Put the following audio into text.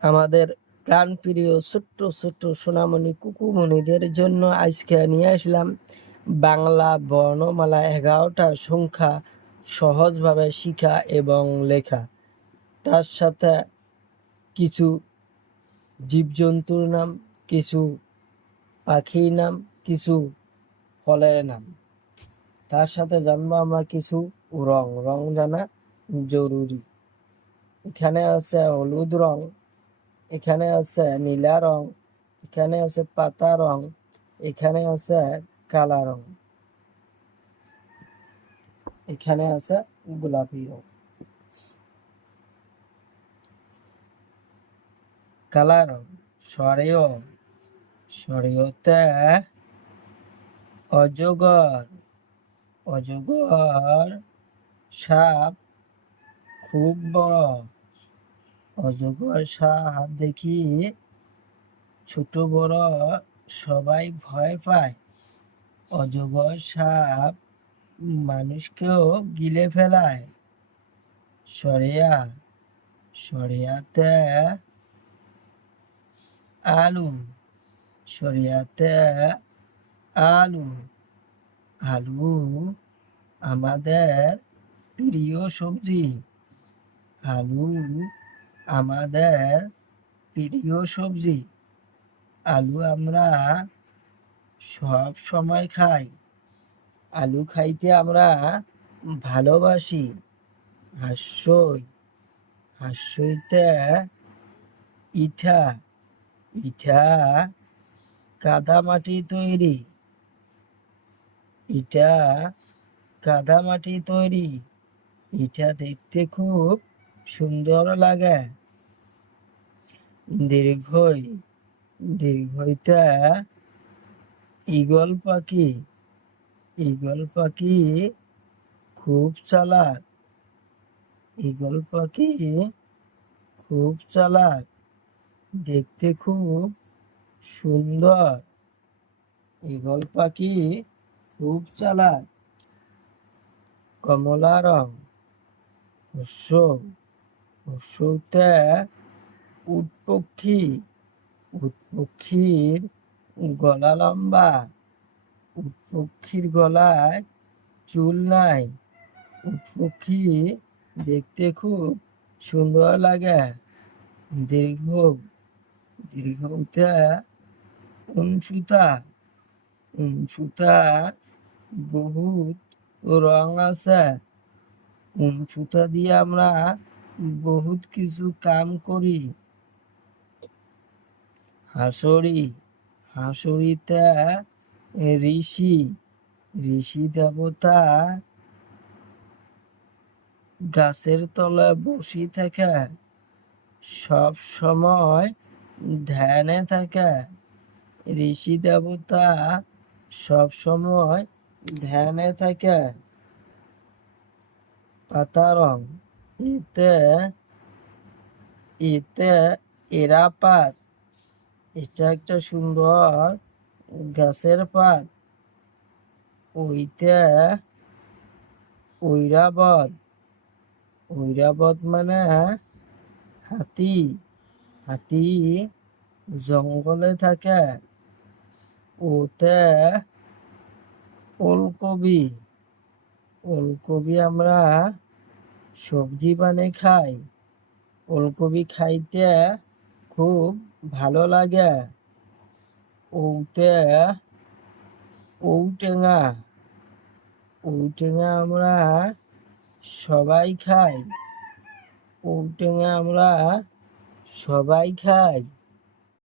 আমাদের প্রাণপ্রিয় ছোট্ট ছোট্ট সোনামণি কুকুমণিদের জন্য আজকে নিয়ে আসলাম বাংলা বর্ণমালা 11টা সংখ্যা সহজভাবে শিখা এবং লেখা। তার সাথে কিছু জীবজন্তুর নাম, কিছু পাখির নাম, কিছু ফলের নাম। তার সাথে জানবো আমরা কিছু রং জানা জরুরি। এখানে আছে হলুদ রং, এখানে আছে নীলা রং, এখানে আছে পাতা রং, এখানে আছে কালা রং, এখানে আছে গোলাপি রং। কালা রং সরেয়তে অজগর, অজগর সাপ খুব বড়। অজগর সাপ দেখি ছোট বড় সবাই ভয় পায়। অজগর সাপ মানুষকেও গিলে ফেলায়। সরিয়াতে আলু, সরিয়াতে আলু, আলু আমাদের প্রিয় সবজি। আলু আমাদের প্রিয় সবজি। আলু আমরা সব সময় খাই। আলু খাইতে আমরা ভালোবাসি। হাস্যইতে ইটা, ইটা কাদামাটি তৈরি। ইটা কাদামাটি তৈরি। ইটা দেখতে খুব সুন্দর লাগে। দীর্ঘইতে ঈগল পাখি, ঈগল পাখি খুব চালাক। ঈগল পাখি খুব চালাক, দেখতে খুব সুন্দর। ঈগল পাখি খুব চালাক। কমলা রং, হর্ষতে উট পক্ষী, উট পক্ষীর গলা লম্বা। উট পক্ষীর গলায় চুল নাই। উট পক্ষী দেখতে খুব সুন্দর লাগে। দীর্ঘতে উনসুতার বহুত রং আছে। উনসুতা দিয়ে আমরা বহুত কিছু কাম করি। হাঁসুরিতে ঋষি দেবতা গাছের তলায় বসে থাকে, সব সময় ধ্যানে থাকে। ঋষি দেবতা সব সময় ধ্যানে থাকে। পাতা রং, এতে এরা পাত। এটা একটা সুন্দর গাছের পাত। ওইতে ঐরাবত, ঐরাবত মানে হাতি। হাতি জঙ্গলে থাকে। ওতে ওলকবি, ওলকবি আমরা সবজি বানিয়ে খাই। ওলকবি খাইতে খুব ভালো লাগে। ঔটেঙা, ঔটেঙা আমরা সবাই খাই। ঔটেঙা আমরা সবাই খাই।